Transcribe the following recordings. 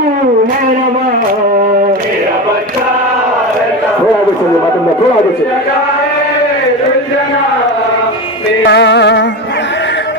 है रवा, मेरा बच्चा है कहाँ। थोड़ा आगे चलिए मातम, थोड़ा आगे चलिए।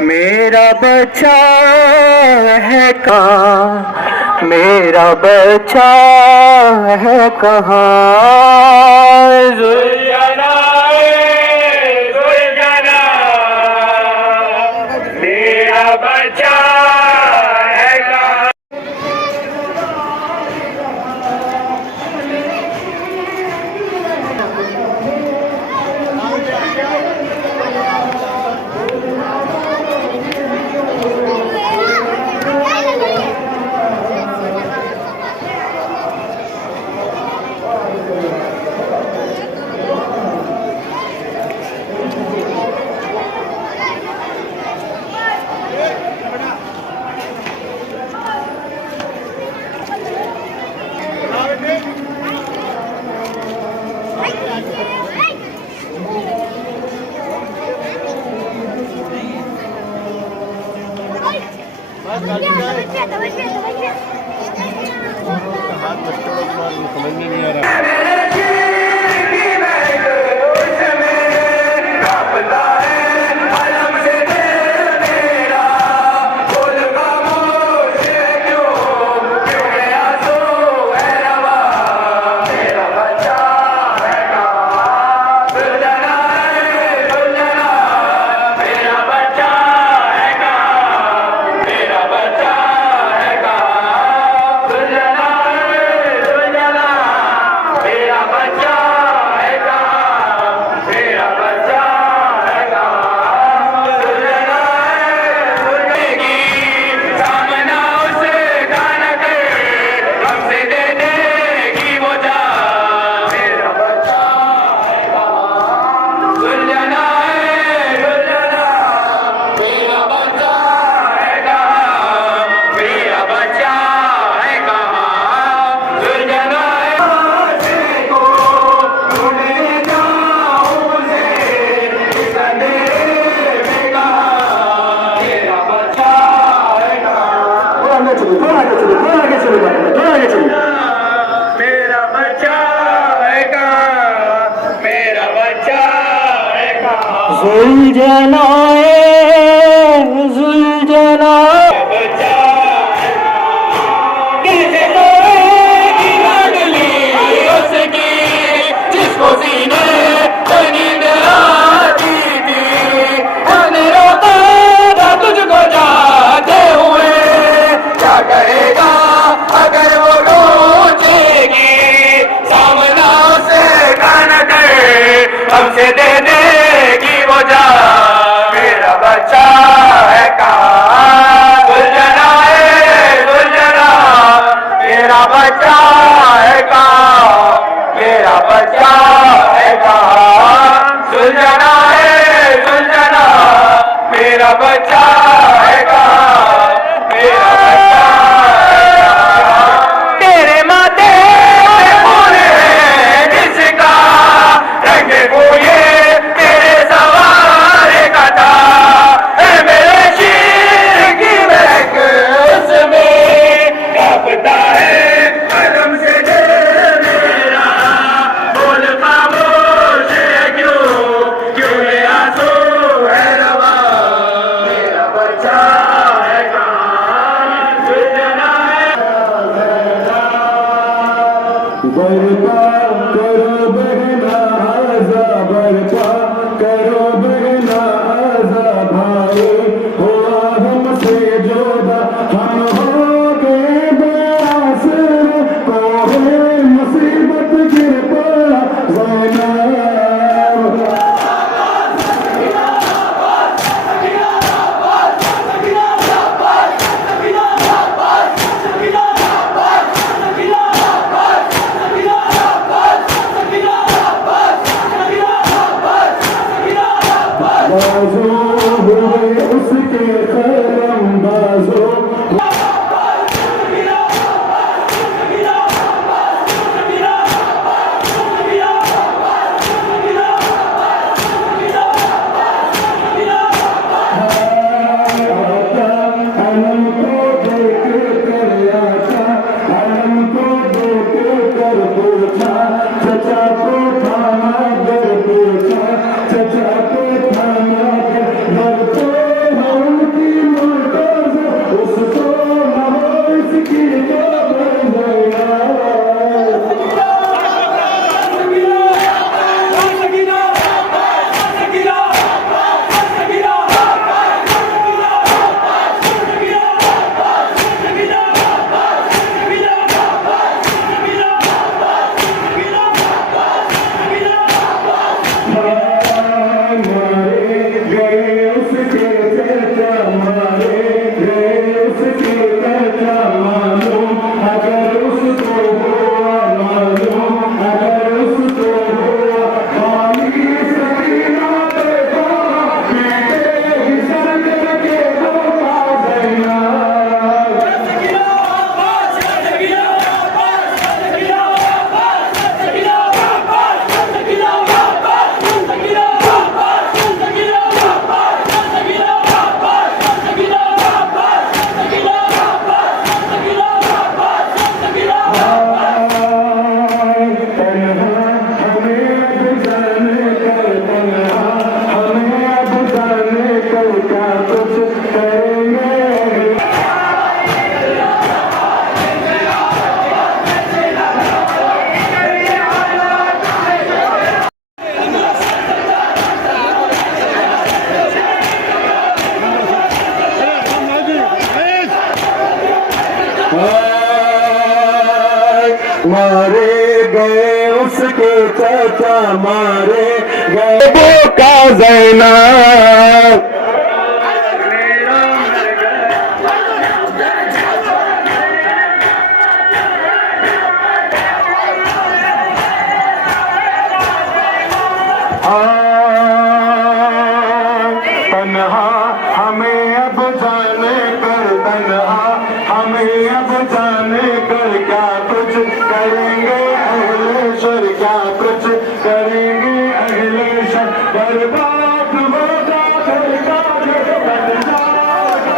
मेरा बच्चा है कहाँ, मेरा बच्चा है कहाँ। जुल्जना जुल्जना मेरा बच्चा है कहाँ। समझ में नहीं आ रहा। मेरा बच्चा है कहाँ, मेरा बच्चा है कहाँ। जुल्जना जुल्जना बच्चा किसे की लाडली उसकी, जिसको सीने से नींद आती थी। अंधेरों का तुझको जाते हुए क्या करेगा अगर वो रोचेगी। सामना से गाना करे हमसे दे देगी वो जा। मेरा बच्चा है कहाँ, सुलझना है सुलझना। मेरा बच्चा है कहाँ, मेरा बच्चा है कहाँ। सुलझना है सुलझना। मेरा बच्चा है कहाँ, मेरा बच्चा है कहाँ। तेरे माथे पे फूल है जिसका रंग बोए तेरे सवारे का था। है मेरे शीर की महक उसमें कांपता है कदम से दिल मेरा। बोल खामोश है क्यों, क्यों ये आंसू है रवा। मेरा बच्चा है कहाँ, सुलझना है। बरपा करो बहना आजा, बरपा करो बहना आजा। भाई हो हमसे जोदा, हम हो गए बेआसर। कोहे मुसीबत गिर पड़ा ज़ैनब। मारे गए उसके चाचा, मारे गए वो का ज़ैनब। तन्हा हमें अब जाने कर, तन्हा हमें अब जाने कर, क्या कुछ करेंगे अहले शर, क्या कुछ करेंगे अहले शर। बर्बाद होगा घर का घर, बन जाएगा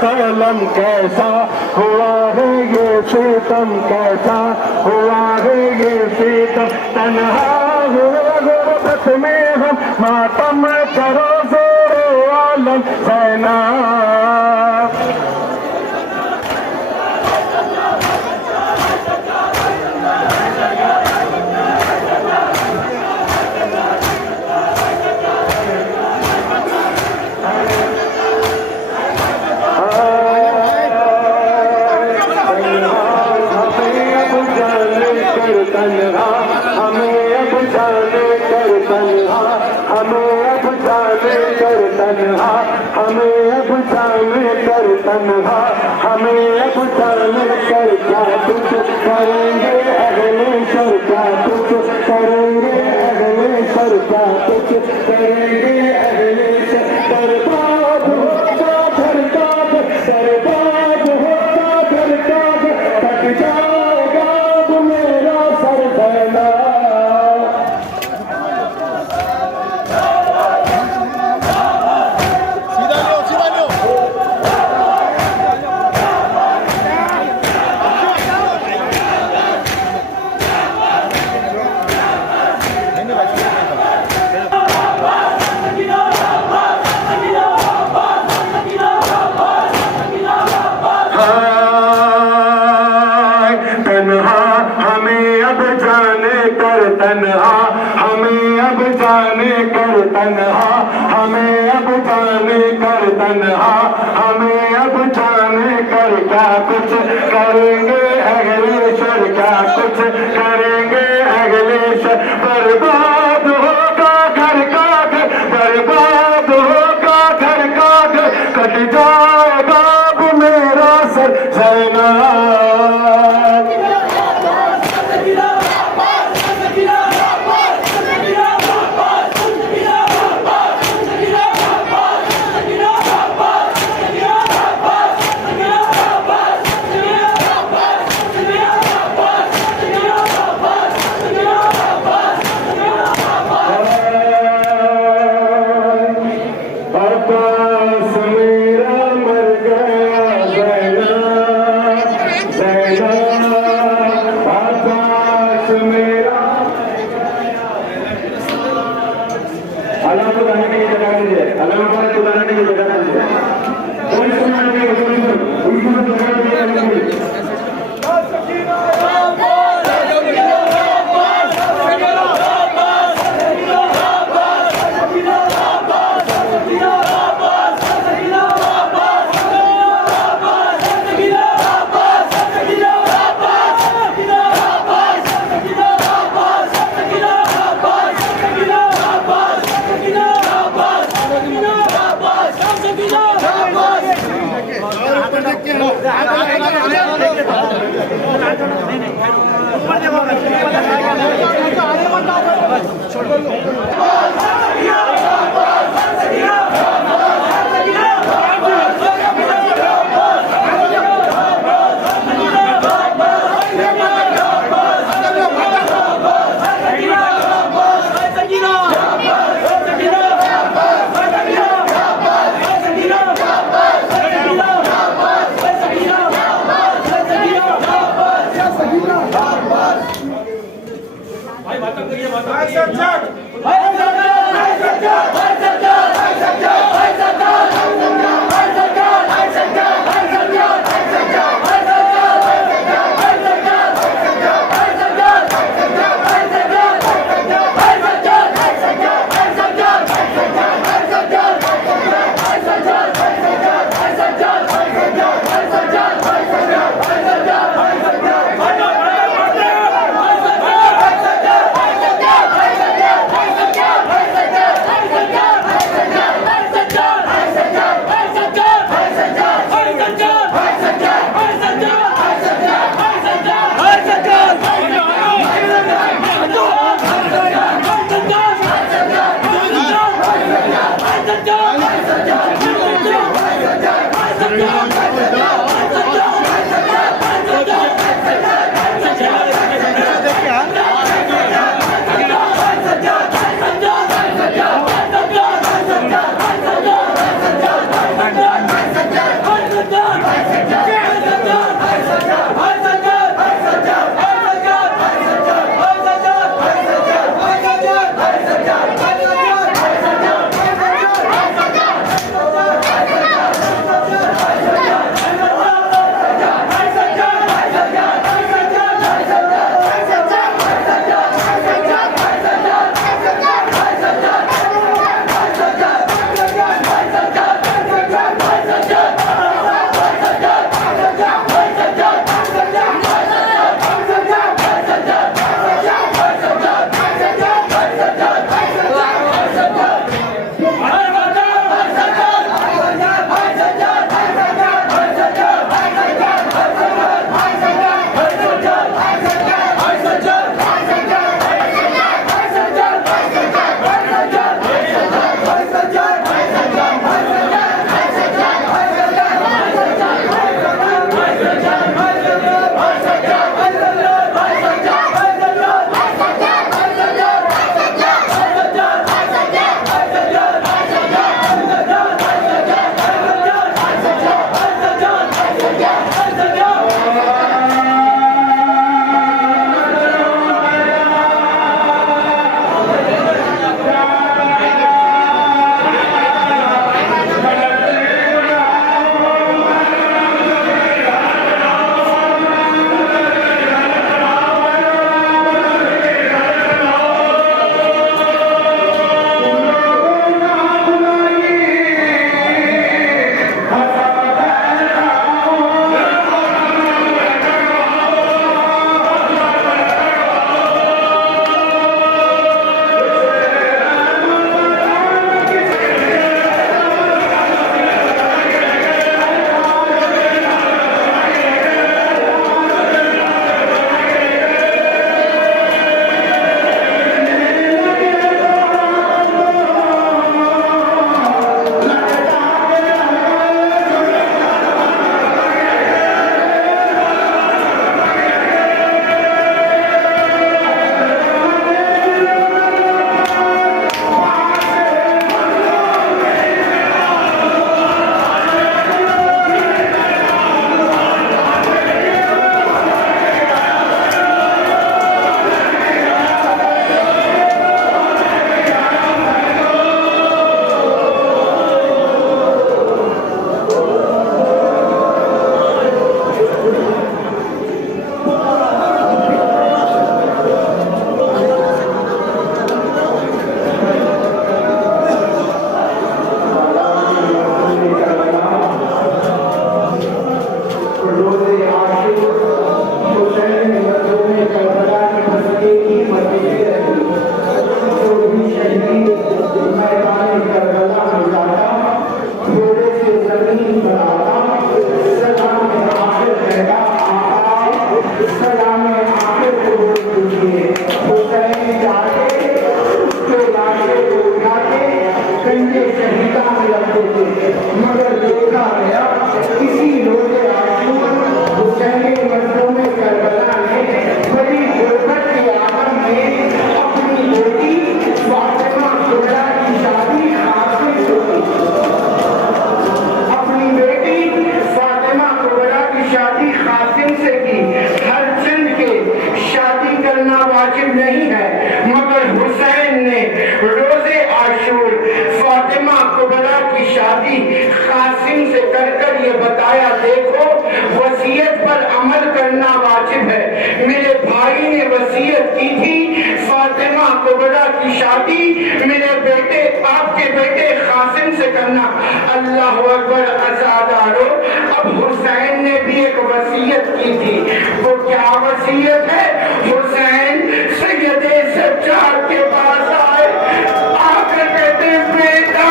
कलम कैसा हुआ है ये सितम, कैसा हुआ है ये सितम। तन्हा हुए गुरबत में हम मातम करो जोरो आलम सैना। तन्हा हमें अब जाने कर क्या कुछ करेंगे अगले शर क्या कुछ करेंगे अगले शर बर्बाद होगा घर का घर बर्बाद होगा घर का घर कट जाएगा अब मेरा सर जैनाब अब्बास मेरा मर गया जैनाब जैनाब अब्बास मेरा अल्लाह को गाने की जगह दीजिए अल्लाह को गाने की जगह दीजिए कोई सुनाने की उनको जगह दीजिए से की हर जिंद के शादी करना वाजिब नहीं है, मगर हुसैन ने रोजे आशूर फातिमा कुबरा की शादी कासिम से कर ये बताया, देखो वसीयत पर अमल करना वाजिब है। मेरे भाई ने वसीयत की थी फातिमा कुबरा की शादी मेरे बेटे आपके बेटे कासिम से करना। अल्लाह अकबर। अज़ादारो, अब हुसैन ने भी एक वसीयत की थी। वो क्या वसीयत है? हुसैन सैयदे सज्जाद के पास आए, आकर कहते बेटा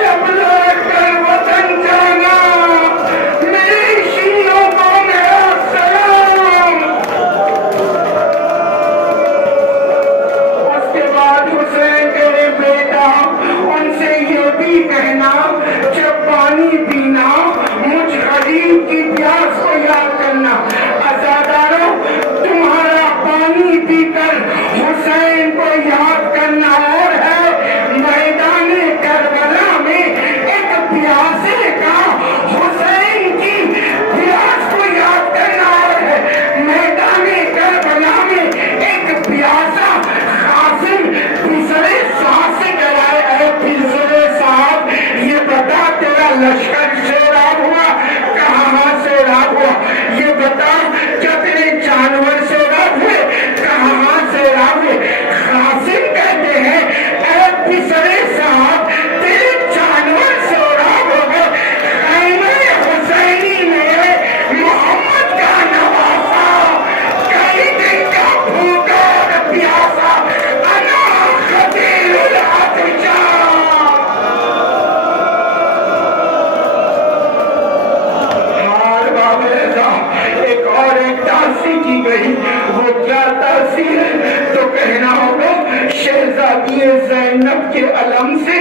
जब लौटकर वतन जाना मेरे शीलों को मेरा सलाम। उसके बाद हुसैन कहे बेटा उनसे ये भी कहना जब पानी पीना मुझ गरीब की प्यास को याद करना। अज़ादारो, तुम्हारा पानी पीकर हुसैन को याद करना और है मैदाने करबला में एक प्यासे का हुसैन की प्यास को याद करना और है मैदाने करबला में एक प्यासा कासिम तीसरे सांस से कराए। अरे तीसरे साहब ये बता तेरा लश्कर सैराब हुआ कहाँ से राब हुआ? ये बता क्या तेरे जानवर से राब हुए कहाँ से राब हुए? कासिम कहते हैं ऐ तीसरे साहब तेरे जानवर से राब हो गए। खैमे हुसैनी में मोहम्मद का नवासा कई दिन का भूखा और प्यासा अना खतीरुल अतिशा। हाल बाबेदा एक और एक तासी की गई। वो क्या तासी है तो कहना होगा शहजादी ज़ैनब के अलम से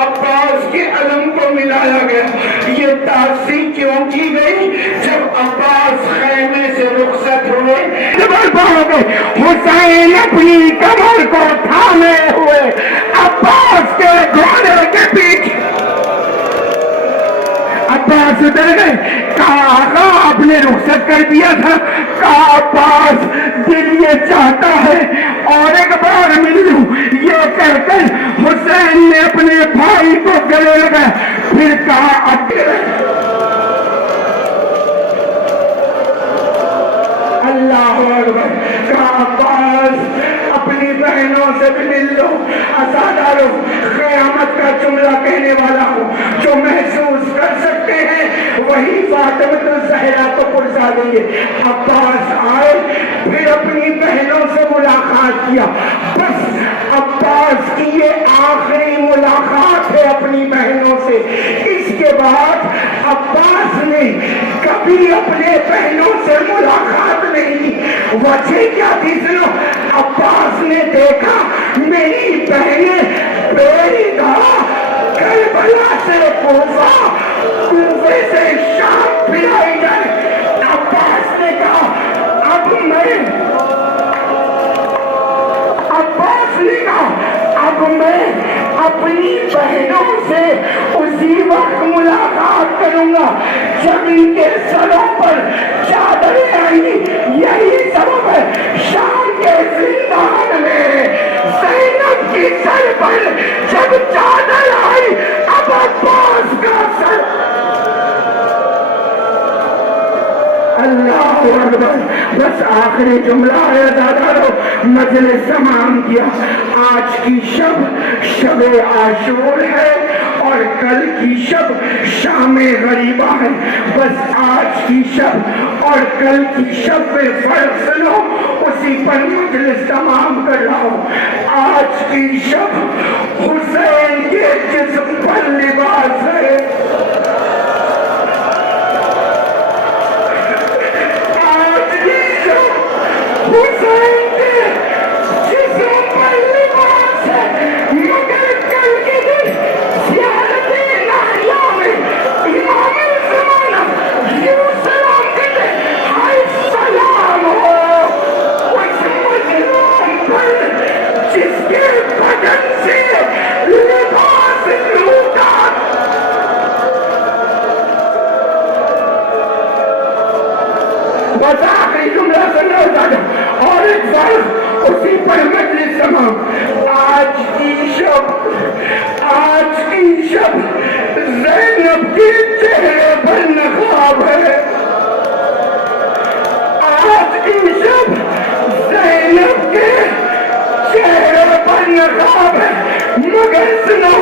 अब्बास के अलम को मिलाया गया। ये तासी क्यों की गई? जब अब्बास खैमे से रुखसत हुए हुसैन अपनी कमर को थामे हुए अब्बास के घोड़े के पीछे अब्बास उतर गए। कहा आपने रुखसत कर दिया था। कहा अब्बास दिल ये चाहता है और एक बार मिल लूं। ये कहकर हुसैन ने अपने भाई को गले लगाया। फिर कहा अल्लाह अकबर। कहा अब्बास अपनी बहनों से भी मिल लो। अज़ादारो, क़यामत का जुमला कहने वाला हूँ, जो महसूस कर सकते हैं वही फातिमा ज़हरा को पुरसा देंगे। अब्बास आए, फिर अपनी बहनों से मुलाकात किया। बस अब्बास की ये आखिरी मुलाकात है अपनी बहनों से। इसके बाद अब्बास ने कभी अपने बहनों से मुलाकात नहीं की। वजह क्या थी सुनो। अब्बास ने देखा मेरी बहनें बेरिदा करबला से कूफा, कूफे से शाम फिराई जाए। अब्बास ने कहा अब मैं अपनी बहनों से उसी वक्त मुलाकात करूंगा जब इनके सरों पर चादरें आएंगी। यही सबब है शाम के जिंदान में ज़ैनब की सर पर जब चादर आई अब अब्बास का सर। अल्लाह अकबर। बस आखिरी जुमला है ज़ादारो, मजलिस तमाम किया। आज की शब आशूर है और कल की शब शामे गरीबा है। बस आज की शब और कल की शब में फर्क सुनो, उसी पर मजलिस तमाम कर रहा हूँ। आज की शब हुसैन के जिस्म पर लिबास है। हुसैन के जिस्म पर लिबास है, मगर कल के दिन ज़ियारत-ए नाहिया में इमाम ज़माना यूं सलाम करते, हाय सलाम हो उस मजलूम पर जिसके बदन से लिबास लूटा। बस आखिरी जुमला सुन लो दादा और एक बार उसी पर मजलिस तमाम। आज की शब ज़ैनब के चेहरे पर नकाब है। आज की शब ज़ैनब के चेहरे पर नकाब है। मगर सुनो,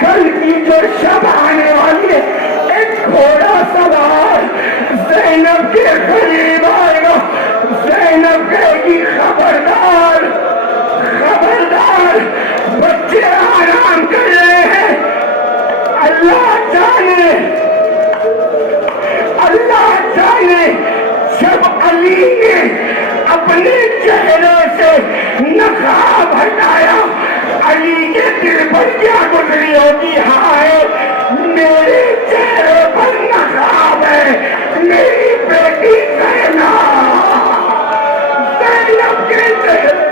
कल की जो शब आने वाली है, एक घोड़ा सवार ज़ैनब के करीब आएगा। ज़ैनब कहेगी खबरदार खबरदार, बच्चे आराम कर रहे हैं। अल्लाह जाने जब अली ने अपने चेहरे से नकाब हटाया, अली के दिल पर क्या गुजरी होगी? हाय, मेरे चेहरे पर नकाब है, मेरी बेटी ज़ैनब के चेहरे